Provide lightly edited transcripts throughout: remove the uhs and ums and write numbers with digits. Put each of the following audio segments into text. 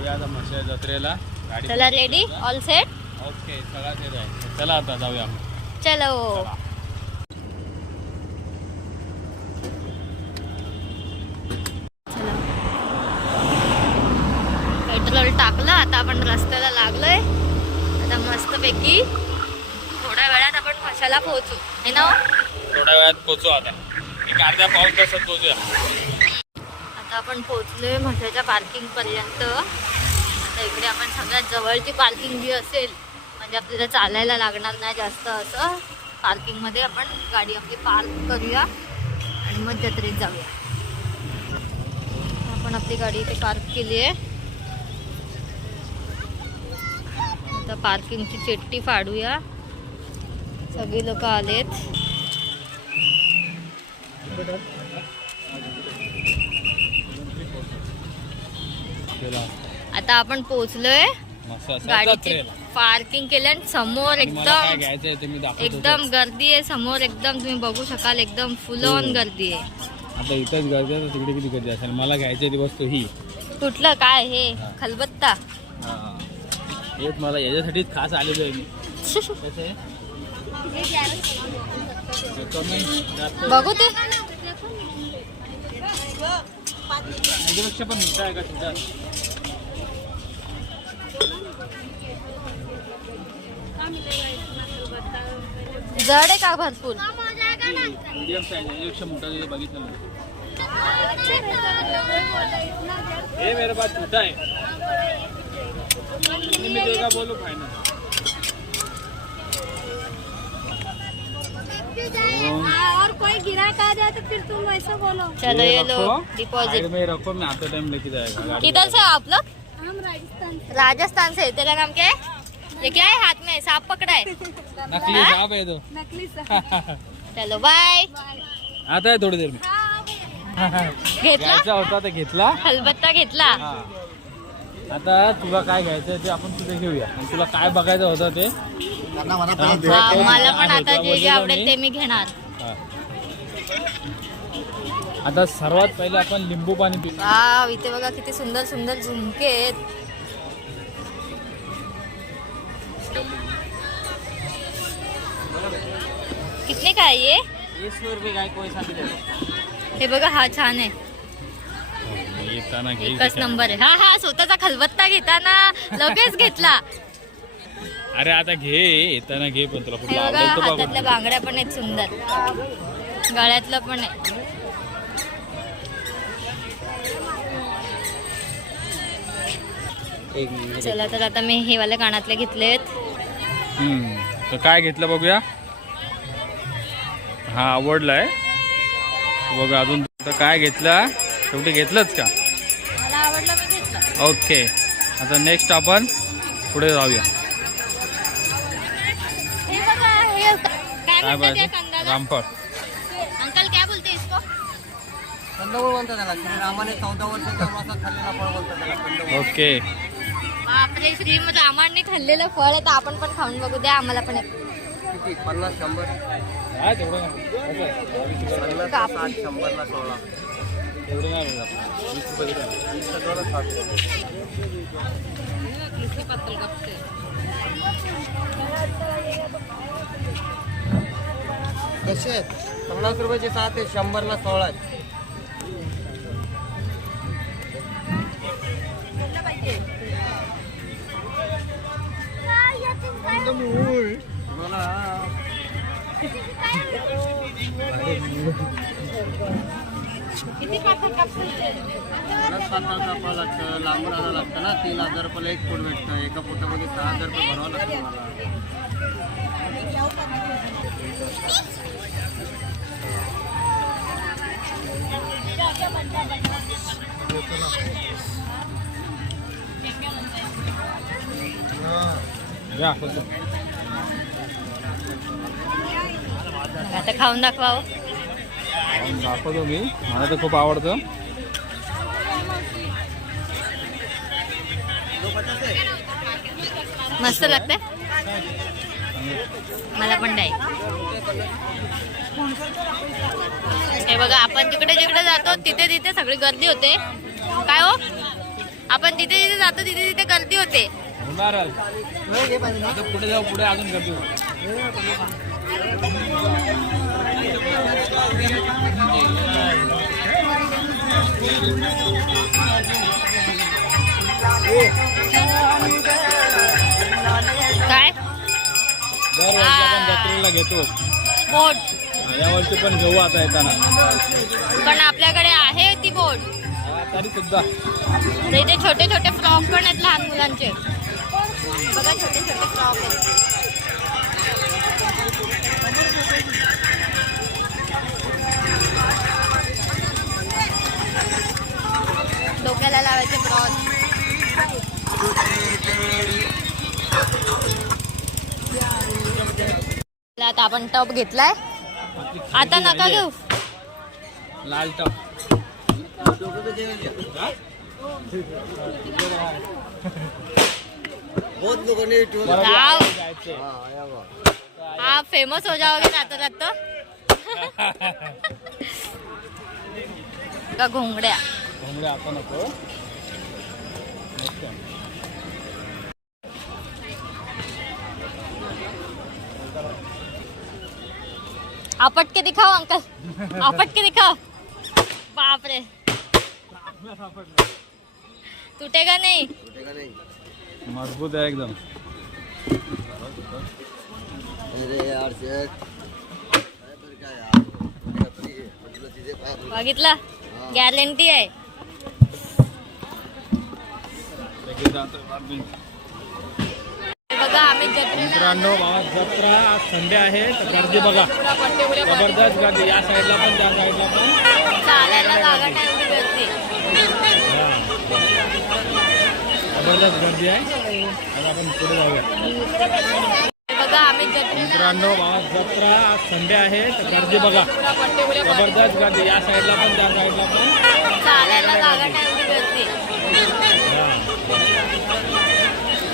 जाऊया आता म्हशी जत्रेला. गाडी चला रेडी ऑल सेट. ओके सगळा सेट आहे. चला आता जाऊया. चलो पेट्रोल टाकलं. आता आपण रस्त्याला लागलोय. आता मस्त पैकी थोड्या वेळात आपण म्हशाला पोहोचू है ना. थोड्या वेळात पोहोचू. आता एक अर्ध्या पाऊस तासात पोहोचूया. आता आपण पोहोचलोय म्हशाच्या पार्किंग पर्यंत. आता इकडे आपण सगळ्यात जवळची पार्किंग जी असेल म्हणजे आपल्याला चालायला लागणार नाही जास्त, असं पार्किंग मध्ये आपण गाडी आपली पार्क करूया आणि मग जत्रेत जाऊया. आपण आपली गाडी इथे पार्क केली आहे. आता पार्किंगची चिठ्ठी फाडूया. सगळी लोक आलेत. आता आपण पोहोचलोय. गाडीची पार्किंग केली आणि समोर एकदम गर्दी आहे. समोर एकदम तुम्ही बघू शकाल एकदम फुल ऑन गर्दी आहे. आता इथंच गर्दी आहे. तिकडे किती गर्दी असेल. मला घ्यायची ती वस्तू ही. कुठलं काय हे खलबत्ता. हेच मला याच्यासाठीच खास आलेलो आहे मी. बघू ते याच्यापेक्षा पण मोठा आहे का तुझा. जड आहे का भरपूर. मीडियम साईज आहे. याच्यापेक्षा मोठा बघितलं नाही. हे मेरे पास छोटा है. मी देगा बोलो फाइनल. और कोई गिराक आ जाए तो फिर तुम ऐसा बोलो. चलो ये लो डिपॉजिट में रखो. मैं आते टाइम लेके जाएगा. किधर से आप लोग. हम राजस्थान से. राजस्थान से. तेरा नाम क्या है. ये क्या है हाथ में सांप पकड़ा है. नकली सांप है तो. नकली सा. चलो बाय. आता है थोडी देर में. घेतला घ्यायचा होता ते घेतला. खलबत्ता घेतला. आता तुला काय घ्यायचं ते आपण तुझे घेऊया. आणि तुला काय बघायचं होतं ते मला पण आता जे जे आवडेल ते मी घेणार. आता सर्वात पहिले आपण लिंबू पाणी पिऊ. वाव इथे बघा किती सुंदर सुंदर झुमके आहेत. कितने का है ये. 100 रुपये काय कोई सा भी दे दो. हे बघा हा छान आहे. येताना घे. एकच नंबर आहे. हा हा स्वतःचा खलबत्ता घेताना लगेच घेतला. अरे आता घे. येताना घे. पण तुला हे कुठला बघा आवडेल तो बघ. हातातल्या बांगड्या पण आहेत सुंदर. गळ्यातलं पण आहे. चला तर आता मी हे वाले कानातले घेतलेत. तर काय घेतलं बघूया. हा आवडलाय बघा. अजून काय घेतलं. शेवटी घेतलंच का. मला आवडलं मी घेतलं. ओके. आता नेक्स्ट आपण पुढे जाऊया. हे बघा हे काय काय म्हणतात या पाहिजे. कंदाला. रामफळ. अंकल क्या बोलते इसको. कंदमुळ बोलतात त्याला. श्रीरामाने 14 वर्षाचा वनवासात खाल्लेला फळ बोलतात त्याला कंदमुळ. ओके. बापरे रामाने खाल्लेलं फळ आहे तर आपण पण खाऊन बघू द्या. आम्हाला पण किती 50 100 काय तेवढं नाही. 50 60 100 ला 16. तेवढं नाही मिळत. 20 रुपये देतो. कसे आहेत. 50 रुपयाचे 7 आहे. 100 ला 16 आहेत. किती पाकळ कापून. कापावं लागतं. लांबून आणावं लागतं ना. 3000 रुपयाला एक फूट भेटतं. एका फुटामध्ये 6000 रुपये भरावं लागतं मला. आता खाऊन दाखवावं. दाखवतो मी. मला तर खूप आवडतं. मस्त लागतंय. मला पण नाही. हे बघा आपण तिकडे जिकडे जातो तिथे तिथे सगळी गर्दी होते. काय हो आपण तिथे जिथे जातो तिथे तिथे गर्दी होते. होणारच. आता पुढे जाऊ, पुढे अजून गर्दी होईल. काय दरवर्षी आपण जत्रेला घेतो. बोट यावर्षी पण घेऊ आता येताना. पण आपल्याकडे आहे ती बोट. तरी सुद्धा इथे छोटे छोटे फ्रॉक पण आहेत लहान मुलांचे. बघा छोटे छोटे फ्रॉक आहेत. डोक्याला लावायचे फ्रॉक. आता आपण टप घेतलाय. आता नका घेऊ. लाल टप. बहुत लोगों ने जाओ. आप फेमस हो जाओगे रात रात. का घोंगड्या. घोंगड्या आता नको. आपट के दिखाओ अंकल. आपट के दिखाओ. बाप रे. टूटेगा नहीं. मजबूत आहे एकदम. अरे यार बघितलं गॅरंटी आहे. बघा आम्ही मित्रांनो, जत्रा आज संडे आहे तर गर्दी बघा जबरदस्त गर्दी. या साईडला पण त्या साईडला पण चालायला जागा नाही एवढी गर्दी. जबरदस्त गर्दी आहे. आता आपण पुढे जाऊया. बघा आम्ही मित्रांनो, जत्रा आज संडे आहे तर गर्दी बघा जबरदस्त गर्दी. या साईडला पण त्या साईडला पण चालायला जागा नाही एवढी गर्दी.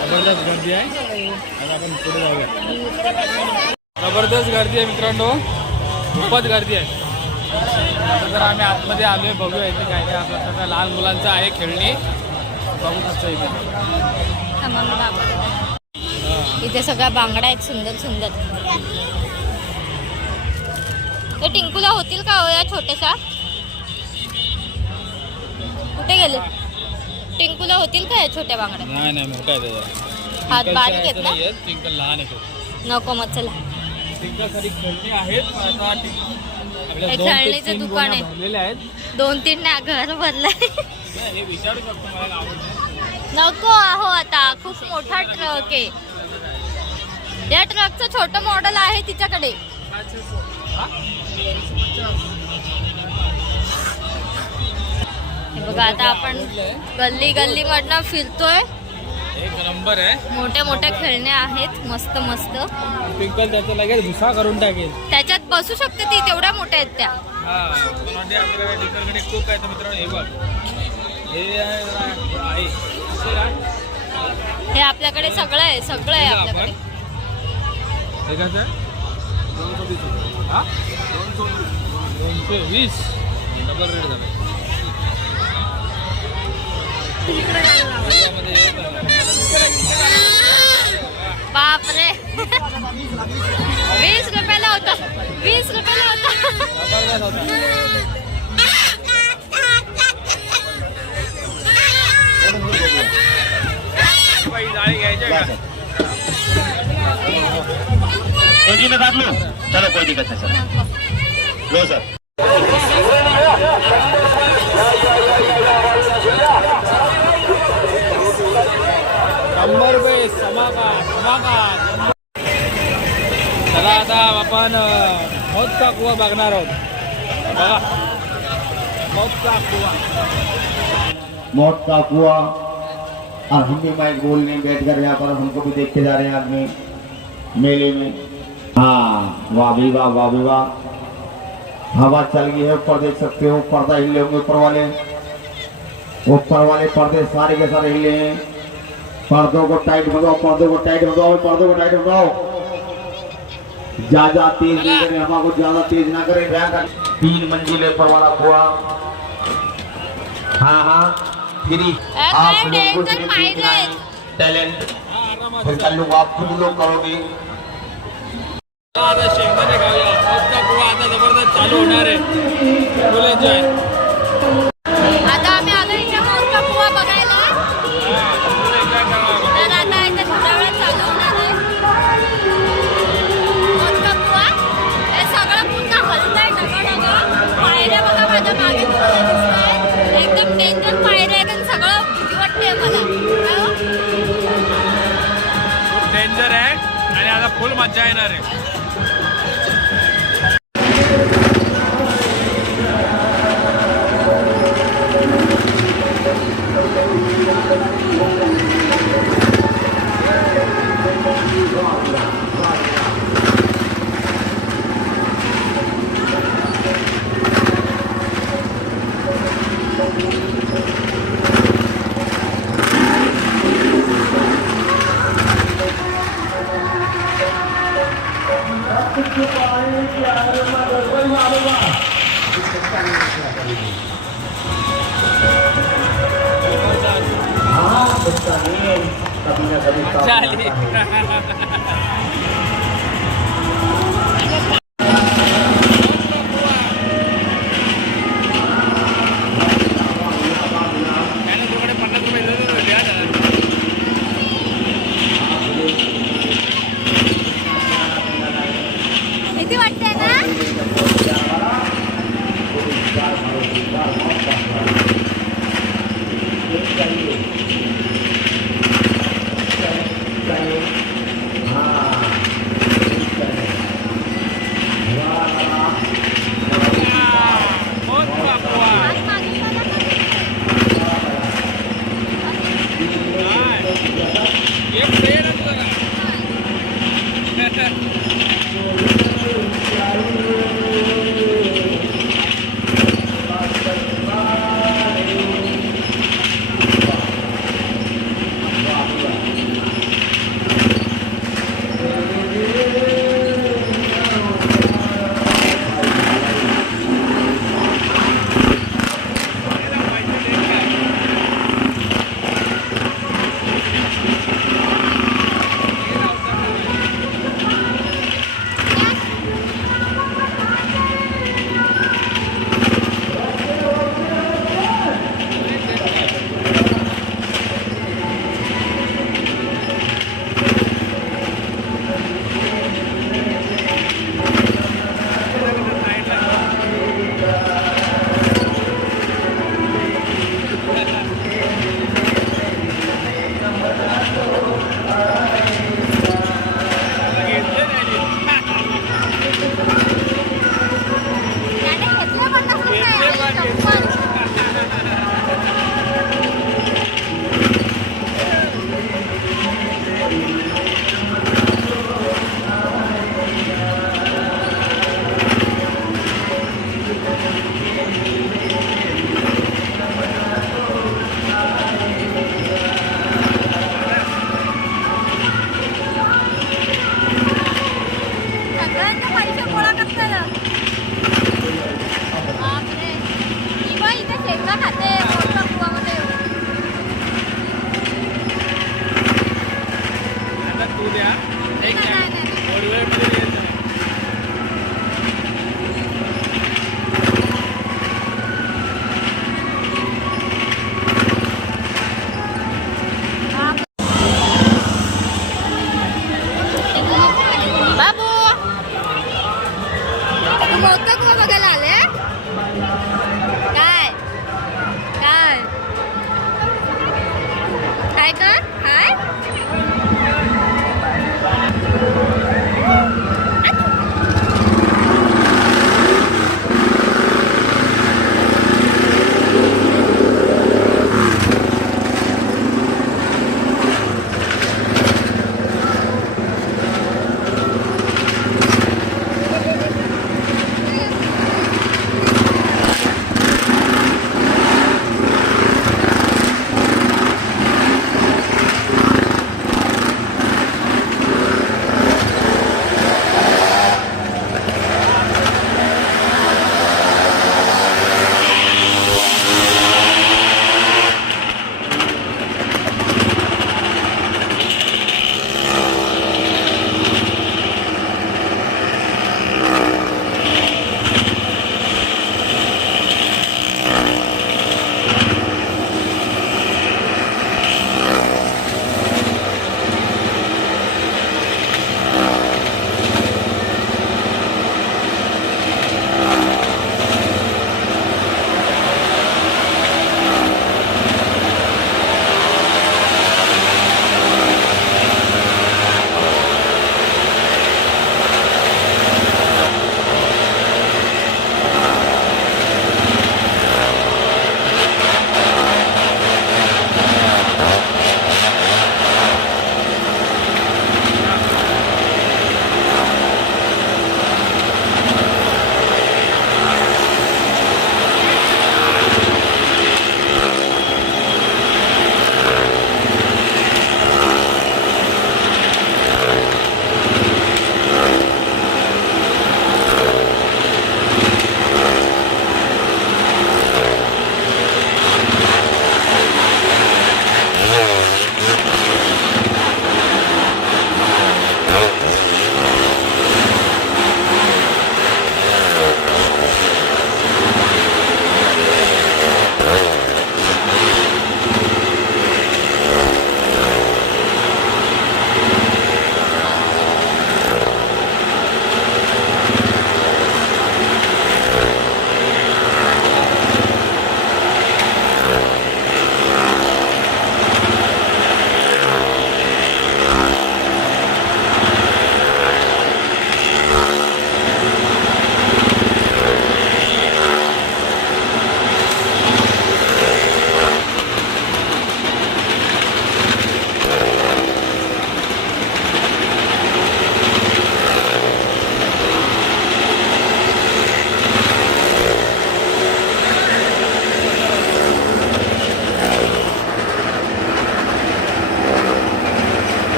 जबरदस्त गर्दी आहे. आता आपण पुढे जाऊया. जबरदस्त गर्दी आहे मित्रांनो, खूपच गर्दी आहे. आता जर आम्ही आतमध्ये आलोय, बघूया इथे काय काय आपलं सगळं लहान मुलांचं आहे खेळणी. बघू शकतो इथे सगळ्या बांगड्या आहेत सुंदर सुंदर. ते टिंकूला होतील का हो या छोट्याशा. कुठे गेले. टिंकूला होतील का या छोट्या बांगड्या. नाही नाही, मोठा आहे त्याचा. हात बारीक आहेत ना. टिंकल लहान आहे. नको मग चला. टिंकलसाठी खेळणी आहेत. हे खेळणीचं दुकान आहे. भरलेले आहेत. 2-3 ना घर भरलंय. हे विचारू शकतो, मला आवडतं. नको आहो आता खूप मोठा ट्रक आहे. या ट्रकचं छोटं मॉडेल आहे तिच्याकडे. हे बघा आता आपण गल्ली गल्ली मधनं फिरतोय. एक नंबर आहे. मोठ्या मोठ्या खेळण्या आहेत मस्त मस्त. टिंकल त्याचा लगेच भुसा करून टाकेल. त्याच्यात बसू शकते ती, तेवढ्या मोठ्या आहेत त्या. हा, आपल्याकडे टिंकलकडे खूप आहे. तर मित्रांनो हे बघ, हे आहे. हे आपल्याकडे सगळं आहे. सगळं आहे आपल्याकडे. हे कसं आहे. 220 डबल रेट झाला. बापरे. 20 रुपयाला होता. 20 रुपयाला होता. जाळी घ्यायच्या का. चलो कोई दिक्कत नहीं सर. Low sir. ₹100 समाका. चला आता आपण मौतचा कुवा बघणार आहोत. बघा मौतचा कुवा. मौत का कुआ. और हिंदी में बोलने बैठकर यहाँ पर हमको भी देखते जा रहे हैं आदमी मेले में. हाँ, वाह भी वाह, वाह भी वाह. हवा चल गई है. ऊपर देख सकते हो पर्दा हिले होंगे. ऊपर वाले पर्दे सारे के सारे हिले हैं. पर्दों को टाइट भगाओ. पर्दों को टाइट भगाओ. पर्दों को टाइट भगाओ. ज्यादा तेज नहीं करें. हवा को ज्यादा तेज ना करें. 3 मंजिले पर वाला कुआ. हाँ हाँ, फ्री आप लोग को सिर्फ सीखना है टैलेंट फिर कल लोग आप खुद लोग करोगे आता शेंगदाणे खाऊया मौत का कुवा आता जबरदस्त चालू होणार आहे फुल एन्जॉय आता आम्ही आलो इथे मौत का कुवा बघायला फुल एन्जॉय करणार तर आता इथे थोड्या वेळात चालू होणार आहे मौत का कुवा हे सगळं पूर्ण हलतंय डगडग पायऱ्या बघा माझ्या मागे तुम्हाला दिसतंय एकदम डेंजर पायऱ्या आहेत आणि सगळं भीती वाटते मला खूप डेंजर आहे आणि आता फुल मजा येणार आहे मजा आली भीती वाटते ना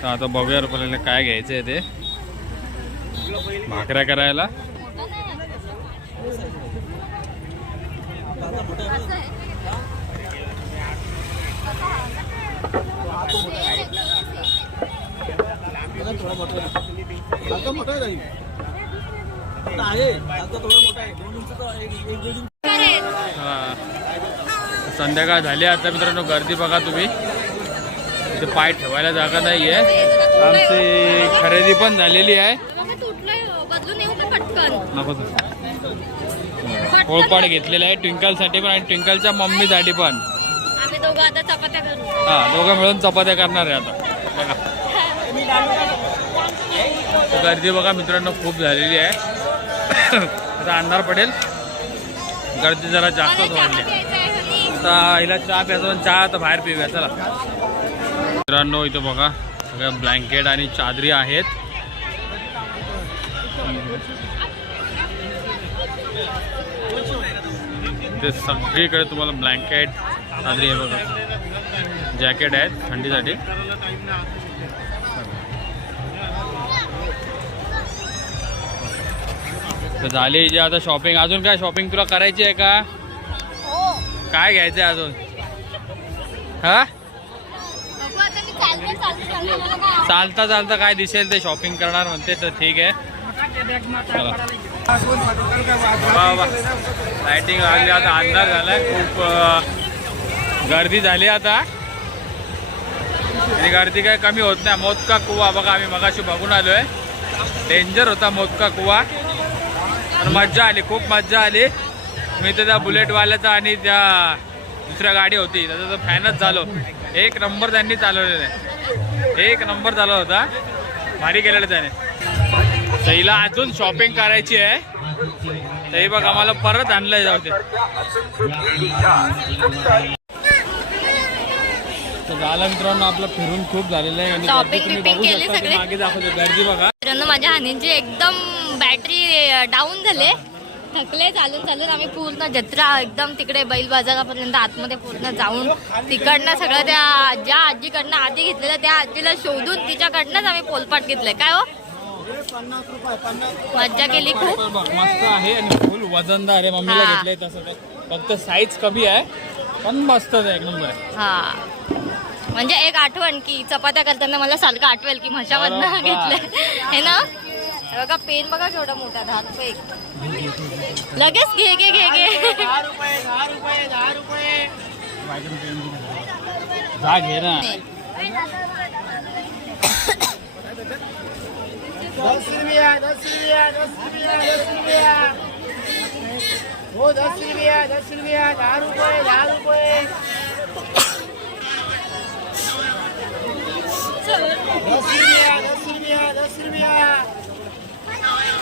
तर आता बघूया आपल्याला काय घ्यायचं आहे ते भाकऱ्या करायला. संध्याकाळ झाली आता मित्रांनो. गर्दी बघा तुम्ही, इथे पाय ठेवायला जागा नाहीये. आमची खरेदी पण झालेली आहे. नको पोळपाट घेतलेला आहे ट्विंकलसाठी पण आणि ट्विंकलच्या मम्मीसाठी पण. आम्ही दोघं आता चपात्या करू. हा, दोघं मिळून चपात्या करणार आहे आता. बघा गर्दी बघा मित्रांनो खूप झालेली आहे. आता अंधार पडेल, गर्दी जरा जास्तच वाढली. आता हिला चहा प्यायचा पण चहा आता बाहेर पिऊया चला. मित्रांनो इथं बघा सगळ्या ब्लँकेट आणि चादरी आहेत. ते सगळीकडे तुम्हाला ब्लँकेट चादरी आहे बघा, जॅकेट आहेत थंडीसाठी. तर झाली जे आता शॉपिंग. अजून काय शॉपिंग तुला करायची आहे का? काय घ्यायचं आहे अजून? हा, चालता चालता काय दिसेल ते शॉपिंग करणार म्हणते. तर ठीक आहे चला. लाइटिंग लागली आता, अंधार झालाय, खूप गर्दी झाली आता. आणि गर्दी काय कमी होत नाही. मोदका कुवा बघा, आम्ही मगाशी बघून आलोय. डेंजर होता मोदका कुवा, पण मज्जा आली, खूप मज्जा आली. मी तर त्या बुलेटवाल्याचा आणि त्या दुसऱ्या गाडी होती त्याचा तर फॅनच झालो. एक नंबर त्यांनी चालवलेला आहे, एक नंबर झाला होता, भारी केलेलं त्याने. सईला अजून शॉपिंग करायची आहे. तरी बघ आम्हाला परत आणलंय, जाऊ दे. झालं मित्रांनो आपलं फिरून खूप झालेलं आहे. शॉपिंग बिपिंग केली सगळे. मागे दाखवते गर्दी बघा मित्रांनो. माझ्या हानींची एकदम बॅटरी डाऊन झाले, थकले चालून चालून. आम्ही पूर्ण जत्रा एकदम तिकडे बैल बाजारापर्यंत आतमध्ये पूर्ण जाऊन तिकडनं सगळं त्या ज्या आजीकडनं आधी घेतलेलं त्या आजीला शोधून तिच्याकडनंच आम्ही पोलपाट घेतलंय. काय हो, मज्जा केली खूप. मस्त आहे आणि फुल वजनदार आहे. मम्मीला घेतलंय तसं ते, फक्त साईज कमी आहे पण मस्त आहे, एक नंबर आहे. हा, म्हणजे एक आठवण की चपात्या करताना मला सारखं आठवेल की म्हशामधनं घेतलंय हे ना. बघा पेन बघा केवढा मोठा, 10 रुपये. लगेच घे घे घे घे. 10 रुपये 10 रुपये 10 रुपये. जा घे ना. 10 रुपया 10 रुपया 10 रुपया 10 रुपया. हो 10 रुपया 10 रुपया 10 रुपये 10 रुपये. 10 रुपया 10 रुपया 10 रुपया.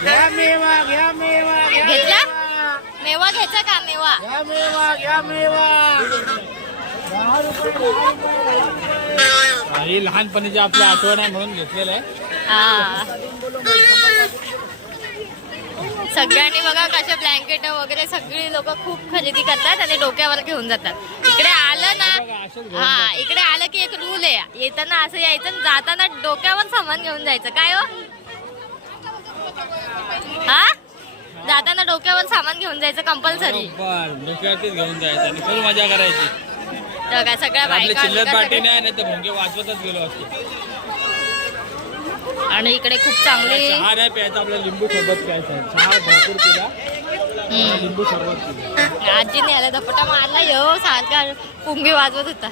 घ्या मेवा घ्या मेवा घ्या घेतला? मेवा. मेवा घ्यायचा का? मेवा घ्या मेवा घ्या मेवा. 10 रुपये 10 रुपये. ही लहानपणीची आपली आठवण आहे म्हणून घेतलेलं आहे. हा. सगळ्यांनी बघा कसे ब्लँकेट वगैरे सगळी लोक खूप खरेदी करतात आणि डोक्यावर घेऊन जातात. इकडे आलं ना, हा इकडे आलं की एक रूल आहे, येताना असं यायचं आणि जाताना डोक्यावर सामान घेऊन जायचं. काय हो, हा जाताना डोक्यावर सामान घेऊन जायचं कंपल्सरी. डोक्यावरतीच घेऊन जायचं आणि फुल मजा करायची. तर काय सगळ्या आपली बायका चिल्लर पार्टी सगळ्या- नाही तर भोंगे वाजवतच गेलो असतो. आणि इकडे खूप चांगली चहा नाही प्यायचा, आपला लिंबू सरबत प्यायचा. चहा भरपूर पिला, लिंबू सरबत पिला. आजीने आला धपटा मारला, यो सारखा पुंगी वाजवत होता.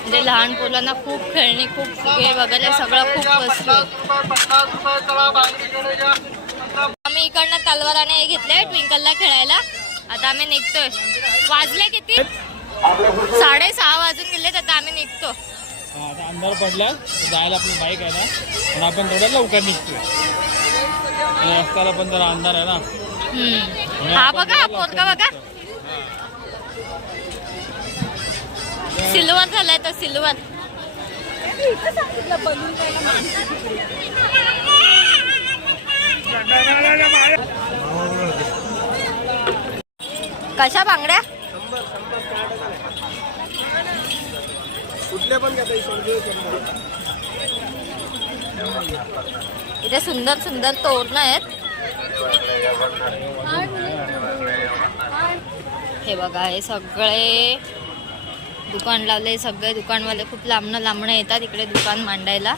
म्हणजे लहान मुलांना खूप खेळणी, खूप फुगे वगैरे सगळं खूप वस्तू. आम्ही इकडनं तलवाराने हे घेतले ट्विंकलला खेळायला. आता आम्ही निघतोय. वाजले किती? 6:30 वाजून गेले. आता आम्ही निघतो. आता अंधार पडला, जायला आपली बाईक आहे ना, पण आपण थोड्या लवकर निघतोय. रस्त्याला पण जरा अंधार आहे ना. हा बघा, हा पोरगा बघा. सिल्वर झालाय तो सिल्वर. कशा बांगड्या? इथे सुंदर सुंदर तोरण आहेत. हे बघा हे सगळे दुकान लावले. सगळे दुकानवाले खूप लांबणं येतात इकडे दुकान मांडायला.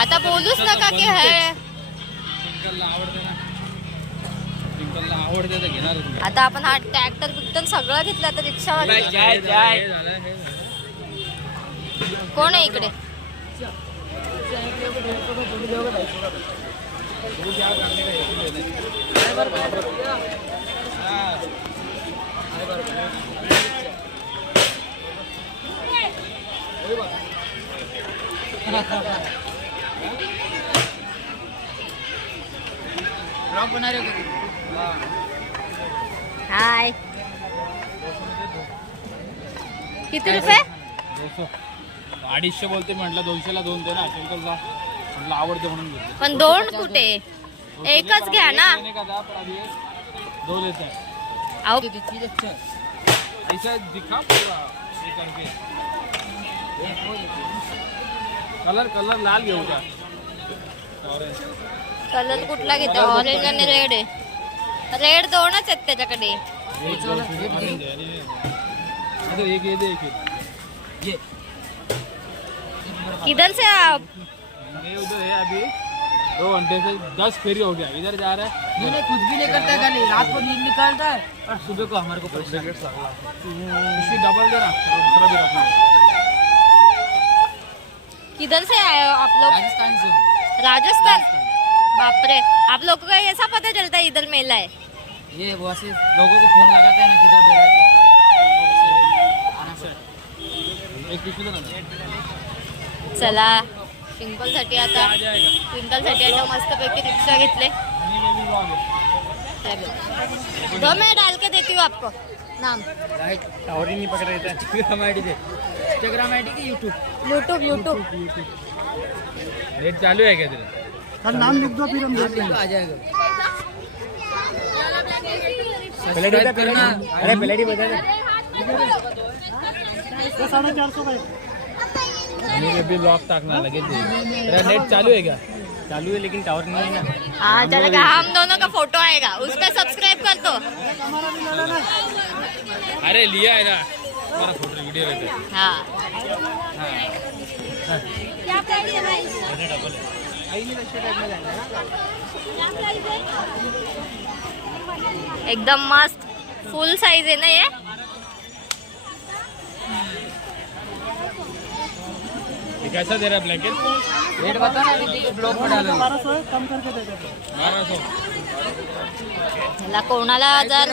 आता बोलूच नका की हे आवडते तर घेणार. आता आपण हा ट्रॅक्टर बिक्टर सगळं घेतलं. आता रिक्षावाले कोण आहे इकडे? हाय. किती रुपये? 250 बोलते म्हटलं. 200ला 2 दे ना. शंकरला म्हटलं आवडते म्हणून घेतले. पण दोन कुठे? एकच घ्या ना. दो देते हैं. आओ ऐसा दिखा पूरा ये करके. कलर लाल घेऊ का? कलर कुठला घेता? ऑरेंज आणि रेड आहे. रेड दोनच आहेत त्याच्याकडे. एक ये दे. ये किधर से आप? मैं उधर है अभी 2 घंटे से 10 फेरी हो गया. इधर जा रहा है. नहीं कुछ भी नहीं करता है खाली रात को नींद निकालता है और सुबह को हमारे को परेशान उसकी डबल देना. दूसरा भी रखना. किधर से आए हो आप लोग? राजस्थान से. राजस्थान. बाप रे. आप लोगों को ऐसा पता चलता है इधर मेला है? ये वो ऐसे लोगों को फोन लगाते हैं ना किधर बोला एक पिशवी देना ना. चला ट्विंकल साठी आता मस्तपैकी रिक्षा घेतले. दो मैं डाल के देती हूँ आपको नाम. और ही नहीं पकड़ रहे थे. इंस्टाग्राम आईडी की यूट्यूब. नेट चालू है क्या तेरा? नाम लिख दो फिर हम देख लेंगे. आ जाएगा. अरे पहले बता दे. 450 आणि भी लॉक टाकना लगेच. तेरा नेट चालू है क्या? चालू है लेकिन टावर नहीं है ना. हाँ चलेगा. हम दोनों का फोटो आएगा उस पर सब्सक्राइब कर दो. अरे लिया है ना. हमारा फोटो वीडियो रहता है. हाँ क्या प्राइस है भाई? एकदम मस्त फुल साइज है ना ये. ये कैसा दे रहा है ब्लैंकेट? रेट बता ना दीदी के ब्लॉग में डालो. 1200. मला कोणाला जर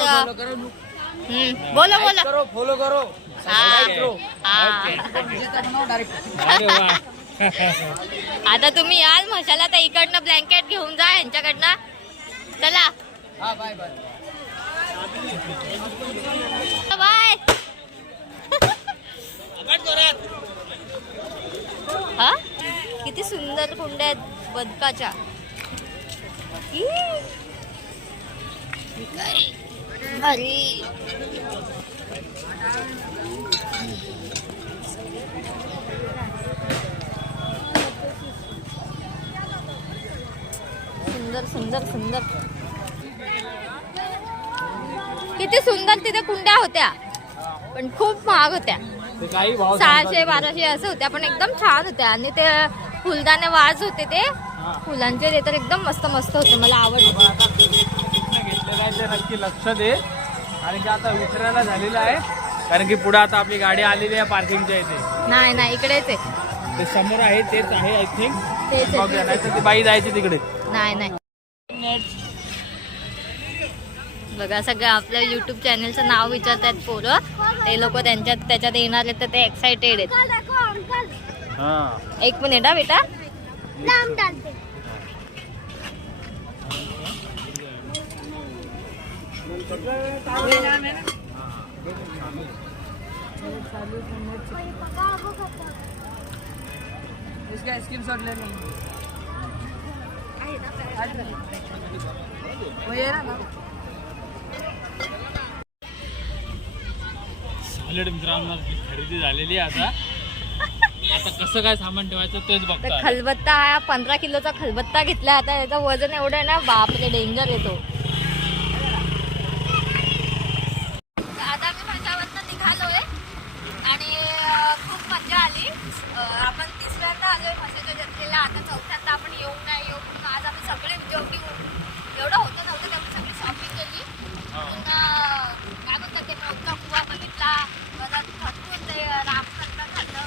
बोलो करो फॉलो करो. हाँ. अरे वाह. आता तुम्ही याल मशाला तर इकडनं ब्लँकेट घेऊन जा यांच्याकडनं. चला हाँ बाय बाय. बाय. हा किती सुंदर कुंड्या आहेत बदकाच्या. अरे सुंदर सुंदर. किती सुंदर तिथे कुंड्या होत्या पण खूप महाग होत्या. ते काही भाव 600-1200 असं होत्या पण एकदम छान होत्या. आणि ते फुलदाणे वाज होते ते फुलांचे ते तर एकदम मस्त होते. मला आवडले. घेतलेला आहे ते नक्की लक्ष दे. कारण की आता विसरायला झालेला आहे. कारण की पुढे आता आपली गाडी आलेली आहे पार्किंगच्या इथे. नाही इकडेच आहे. ते समोर आहे तेच आहे आय थिंक. तेच आहे. नाही तर ती बाई जायची तिकडे. नाही बघा सगळं आपल्या युट्यूब चॅनलचं नाव विचारतात पोरं, ते लोक त्याच्यात येणार आहेत तर ते एक्साइटेड आहेत. देखो अंकल हा. एक मिनिट हा बेटा. नाम डालते इसका स्क्रीनशॉट ले लो वो ये ना सॉलिड मित्रांनो खरेदी झालेली आहे आता. आता कसं काय सामान ठेवायचं तेच तर बघता. खलबत्ता हा 15 किलोचा खलबत्ता घेतला. आता याचं वजन एवढं आहे ना, बापरे डेंजर येतो. आता आम्ही माझ्यावरनं निघालोय आणि खूप मजा आली. आपण तिसऱ्यांदा आलोय म्हशीच्या जत्रेला. आता चौथ्यांदा आपण येऊ नाही येऊ म्हणून आज आम्ही सगळे जेवढी एवढं होतं नव्हतं तेवढी सगळी शॉपिंग केली. पुन्हा काय म्हणतात ते मोठा कुवा बघितला, परत भरपूर ते रामखंड खाल्लं.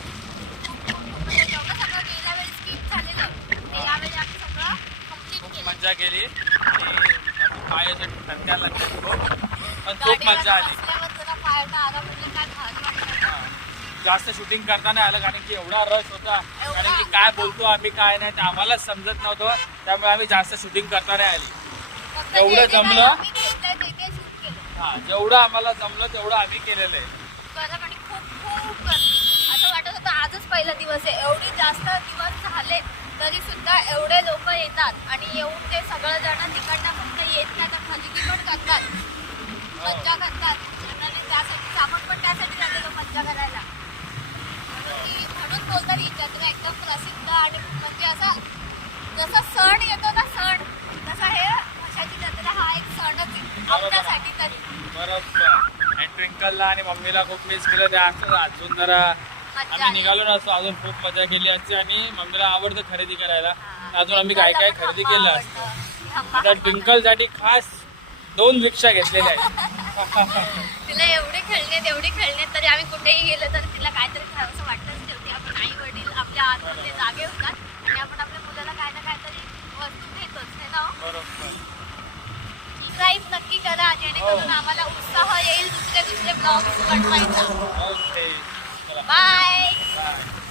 म्हणजे जेवढं सगळं गेल्या वेळी स्किप झालेलं ते यावेळी आम्ही सगळं कम्प्लीट खूप केलं. मजा केली. पायासाठी थंड्या लागतात पण खूप मजा आली. बसल्यावर जरा पायाचा आराम म्हणजे काय भारी वाटलं. हा. जास्त शूटिंग करता नाही आलं कारण की एवढा रश होता. कारण की काय बोलतो आम्ही काय नाही ते आम्हालाच समजत नव्हतं. त्यामुळे आम्ही जास्त शूटिंग करता नाही आली. फक्त एवढं जे जे जमलं? काही आम्ही घेतलंय ते ते शूट केलं. हा जेवढं आम्हाला जमलं तेवढं आम्ही केलेलं आहे. बरं आणि खूप खूप गर्दी. असं वाटत होतं आजच पहिला दिवस आहे. एवढी जास्त दिवस झाले तरी सुद्धा एवढे लोक येतात आणि येऊन ते सगळं जण तिकडनं फक्त येत नाही तर खरेदी पण करतात, मज्जा करतात. आणि त्यासाठी आपण पण त्यासाठी आलेलो मज्जा करायला. म्हणून बोलतात ही जत्रा एकदम प्रसिद्ध आणि म्हणजे असा जसा सण येतो ना सण, तसा हे म्हशाची जत्रा हा एक सणच आहे आमच्यासाठी तरी. बरोबर. आणि ट्विंकलला आणि मम्मीला खूप मिस केलं. त्या अजून जरा आम्ही निघालो नसतो अजून खूप मजा केली असते. आणि मम्मीला आवडतं खरेदी करायला. अजून आम्ही काय काय खरेदी केलं असतं. आता ट्विंकलसाठी खास 2 रिक्षा घेतलेल्या आहेत. तिला एवढे खेळणे तरी आम्ही कुठेही गेलो तर तिला काहीतरी खावंसं वाटतंच. शेवटी आपण आई वडील आपल्या आतमधले जागे होतात आणि आपण आपल्या मुलाला काय ना काहीतरी वस्तू देतोच हे ना. बरोबर. सबस्क्राईब नक्की करा जेणेकरून आम्हाला उत्साह येईल दुसरे ब्लॉग्स बनवायचा. ओके. बाय. बाय.